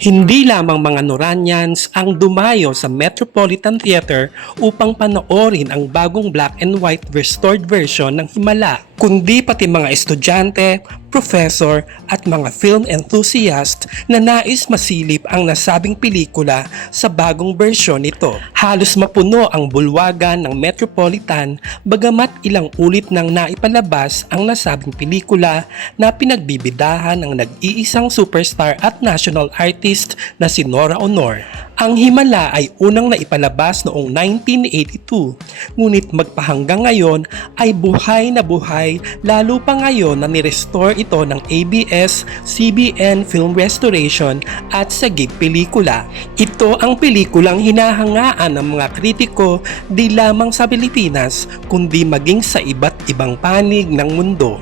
Hindi lamang mga Noranians ang dumayo sa Metropolitan Theater upang panoorin ang bagong black and white restored version ng Himala, kundi pati mga estudyante, professor at mga film enthusiast na nais masilip ang nasabing pelikula sa bagong bersyon nito. Halos mapuno ang bulwagan ng Metropolitan bagamat ilang ulit nang naipalabas ang nasabing pelikula na pinagbibidahan ng nag-iisang superstar at national artist na si Nora Honor. Ang Himala ay unang naipalabas noong 1982, ngunit magpahanggang ngayon ay buhay na buhay lalo pa ngayon na nirestore ito ng ABS-CBN Film Restoration at Sagip Pelikula. Ito ang pelikulang hinahangaan ng mga kritiko di lamang sa Pilipinas kundi maging sa iba't ibang panig ng mundo.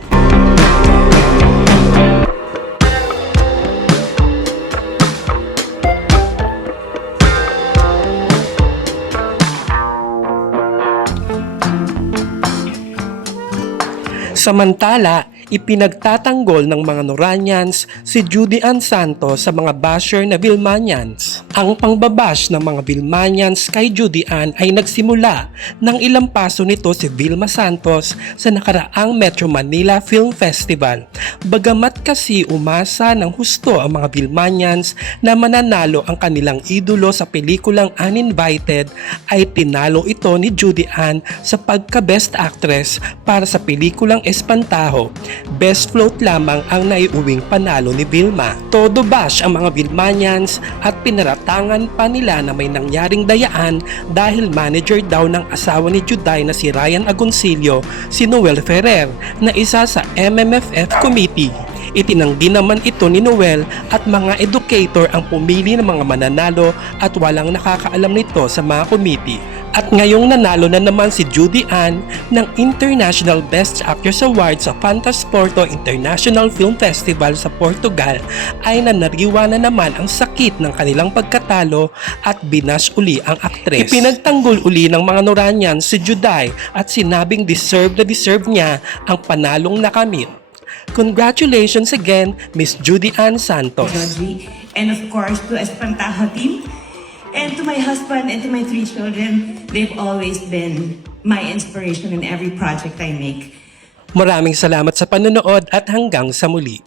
Samantala, ipinagtatanggol ng mga Noranians si Judy Ann Santos sa mga basher na Vilmanians. Ang pangbabash ng mga Vilmanians kay Judy Ann ay nagsimula nang ilang paso nito si Vilma Santos sa nakaraang Metro Manila Film Festival. Bagamat kasi umasa ng husto ang mga Vilmanians na mananalo ang kanilang idolo sa pelikulang Uninvited, ay tinalo ito ni Judy Ann sa pagka-Best Actress para sa pelikulang Espantaho. Best float lamang ang naiuwing panalo ni Vilma. Todo bash ang mga Vilmanians at pinaratangan pa nila na may nangyaring dayaan dahil manager daw ng asawa ni Juday na si Ryan Agoncillo, si Noel Ferrer, na isa sa MMFF committee. Itinanggi naman ito ni Noel at mga educator ang pumili ng mga mananalo at walang nakakaalam nito sa mga committee. At ngayong nanalo na naman si Judy Ann ng International Best Actress Award sa Fantasporto International Film Festival sa Portugal, ay nanariwa na naman ang sakit ng kanilang pagkatalo at binash uli ang aktres. Ipinagtanggol uli ng mga Noranians si Juday at sinabing deserve niya ang panalong nakamit. Congratulations again, Miss Judy Ann Santos. And of course, to Espantajo team, and to my husband and to my 3 children, they've always been my inspiration in every project I make. Maraming salamat sa panonood at hanggang sa muli.